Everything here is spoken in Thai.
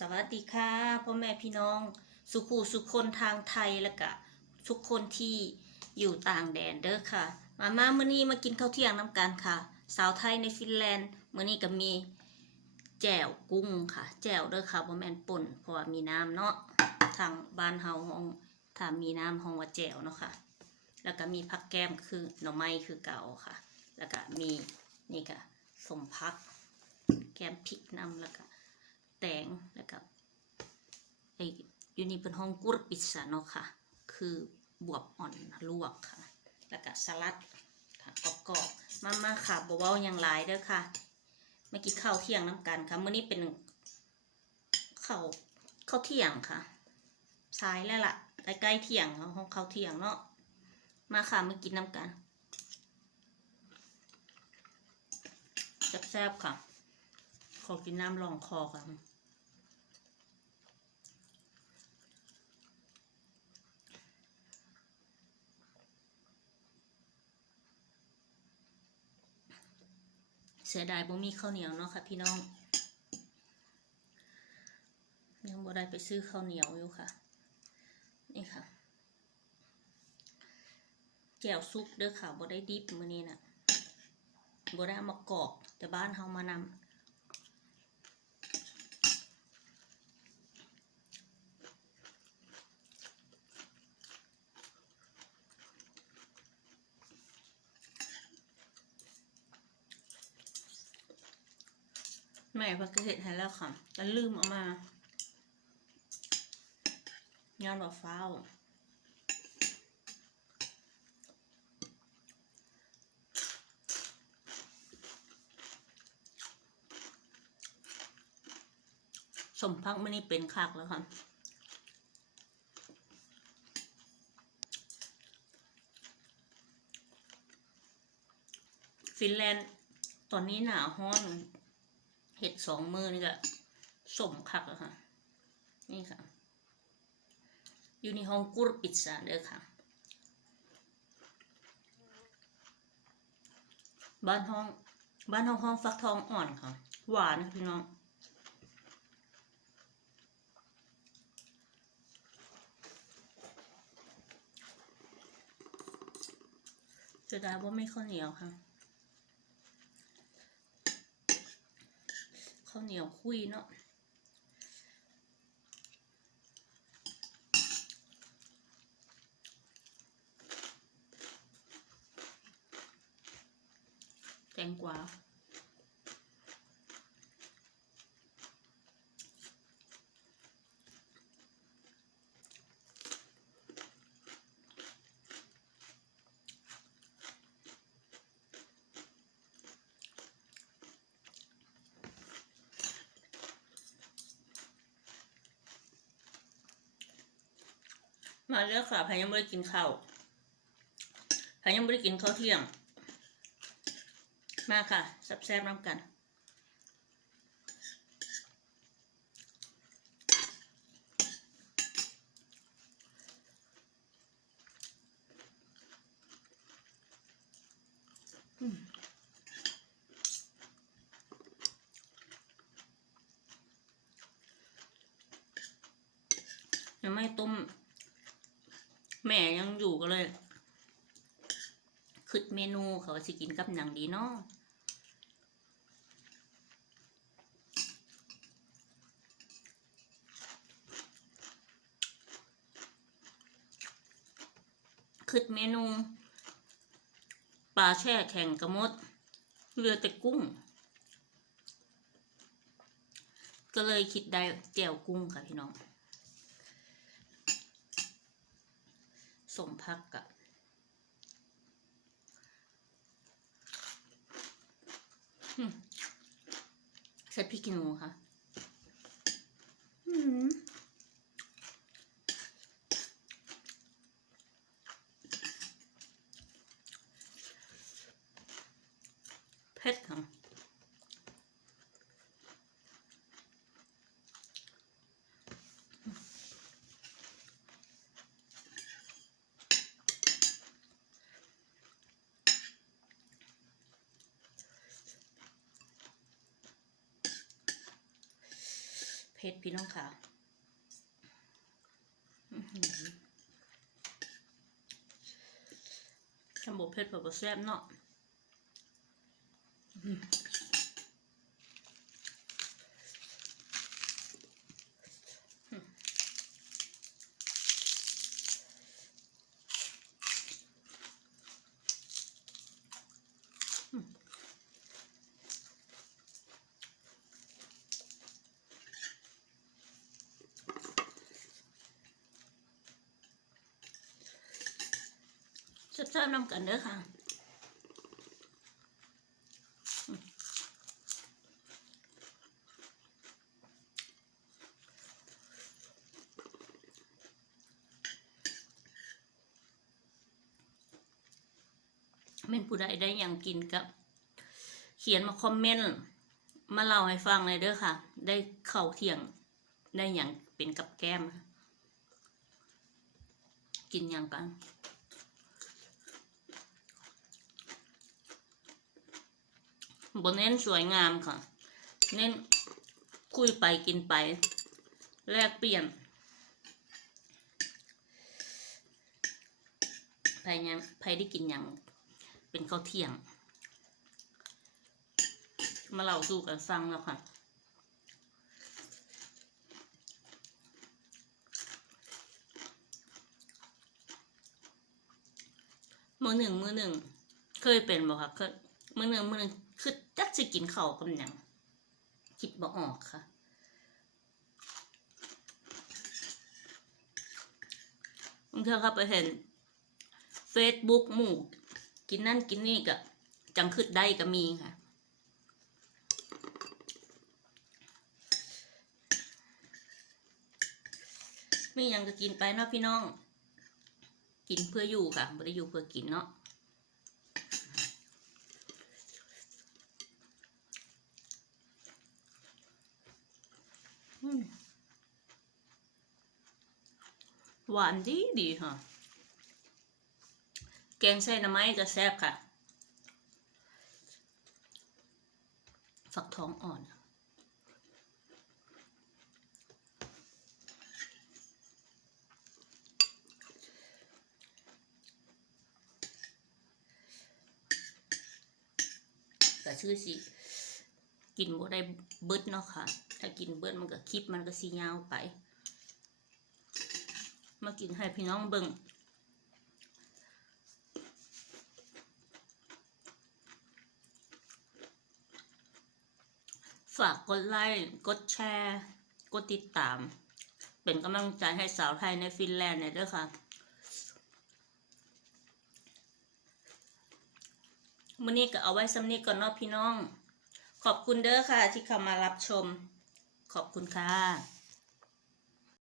สวัสดีค่ะพ่อแม่พี่น้อง สุขูสุขคนทางไทยแล้วก็ทุกคนที่อยู่ต่างแดนเด้อค่ะ มามามื้อนี้มากินข้าวเที่ยงน้ำกันค่ะ สาวไทยในฟินแลนด์มื้อนี้ก็มีแจ่วกุ้งค่ะ แจ่วเด้อค่ะบ่แม่นป่นเพราะว่ามีน้ำเนาะทางบ้านเฮาห้องถ้ามีน้ำห้องว่าแจ่วเนาะค่ะ แล้วก็มีผักแก้มคือหน่อไม้คือเก่าค่ะ แล้วก็มีนี่ค่ะสมพัก แก้มพริกน้ำแล้วก็ แตงแล้วก็ไออยู่นี่เป็นห้องกุรปิซซ่าเนาะค่ะ คือบวบอ่อนลวกค่ะ แล้วก็สลัดค่ะกรอบๆมามาค่ะบว้าอย่างหลายเด้อค่ะมากินข้าวเที่ยงน้ำกันค่ะเมื้อนี้เป็นข้าวข้าวเที่ยงค่ะสายแล้วล่ะใกล้ๆเที่ยงเนาห้องข้าวเที่ยงเนาะมาค่ะมากินน้ำกันแซ่บๆค่ะ ขอกินน้ำรองคอค่ะ สียดายบ่มีข้าวเหนียวเนาะค่ะพี่น้อง ยังบ่ได้ไปซื้อข้าวเหนียวอยู่ค่ะ นี่ค่ะแก้วซุปเด้อค่ะบ่ได้ดิบมื้อนี้น่ะบ่ได้เอามากอกแต่บ้านเฮามานำ แม่พักเห็ดให้แล้วค่ะแล้วลืมเอามาย้อนว่าฟ้าวสมพักไม่นี่เป็นคักแล้วค่ะฟินแลนด์ตอนนี้หนาวฮ้อน เห็ดสองมือนี่ก็สมคักแล้วค่ะ นี่ค่ะ อยู่ในห้องกุรปิซซ่าเด้อค่ะ บ้านห้อง บ้านห้องห้องฟักทองอ่อนค่ะ หวานพี่น้องเสียดาว่าไม่ข้าวเหนียวค่ะ ข้าวเหนียวคุยเนาะแตงกวา มาแล้วค่ะพายังไม่ได้กินข้าวพายังไม่ได้กินข้าวเที่ยง มาค่ะแซ่บๆน้ำกันยังไม่ต้ม อยู่ก็เลยคิดเมนูเขาสิกินกับหนังดีเนาะคิดเมนูปลาแช่แข็งกระมด เรือแต่กุ้ง ก็เลยคิดได้แจ่วกุ้งค่ะพี่น้อง สมพักกับอืมใส่พริกขี้หนูค่ะอืมเผ็ดค่ะ ผ็ดพี่น้องค่ะอื้อหือทำบเผ็ดแบบแซ่บเนาะ แซ่บๆนำกันเด้อค่ะเม่นผู้ใดได้อย่างกินกับ เขียนมาคอมเมนต์มาเล่าให้ฟังเลยเด้อค่ะ ได้เข้าเที่ยงได้อย่างเป็นกับแก้ม กินอย่างกัน บนเน้นสวยงามค่ะ เน้นคุยไปกินไป แลกเปลี่ยนใครยังใครได้กินอย่างเป็นข้าวเที่ยง มาเล่าสู่กันฟังแล้วค่ะมือหนึ่งมือหนึ่ง เคยเป็นบ่ค่ะเคยมือหนึ่งมือหนึ่ง สิกินข้าวกับหยังคิดบ่ออกค่ะบางเทื่อครับไปเห็นเฟซบุ๊กหมู่กินนั่นกินนี่ก็จังคืดได้ก็มีค่ะไม่ยังจะกินไปเนาะพี่น้อง กินเพื่ออยู่ค่ะไม่ได้อยู่เพื่อกินเนาะอืม หวานดีดีค่ะ แกงใส่หน้ำไม้ก็แซ่บค่ะ ฝักทองอ่อน แต่ชื่อสิ กินบ่ได้เบิดเนาะค่ะ ถ้ากินเบิดมันก็คลิปมันก็สียาวไป มากินให้พี่น้องเบิ่งฝากกดไลค์ กดแชร์ กดติดตาม เป็นกำลังใจให้สาวไทยในฟินแลนด์หน่อยด้วยค่ะมื่อนี้ก็เอาไว้สำนี้ก่อนเนาะพี่น้อง ขอบคุณเด้อค่ะที่เข้ามารับชม ขอบคุณค่ะ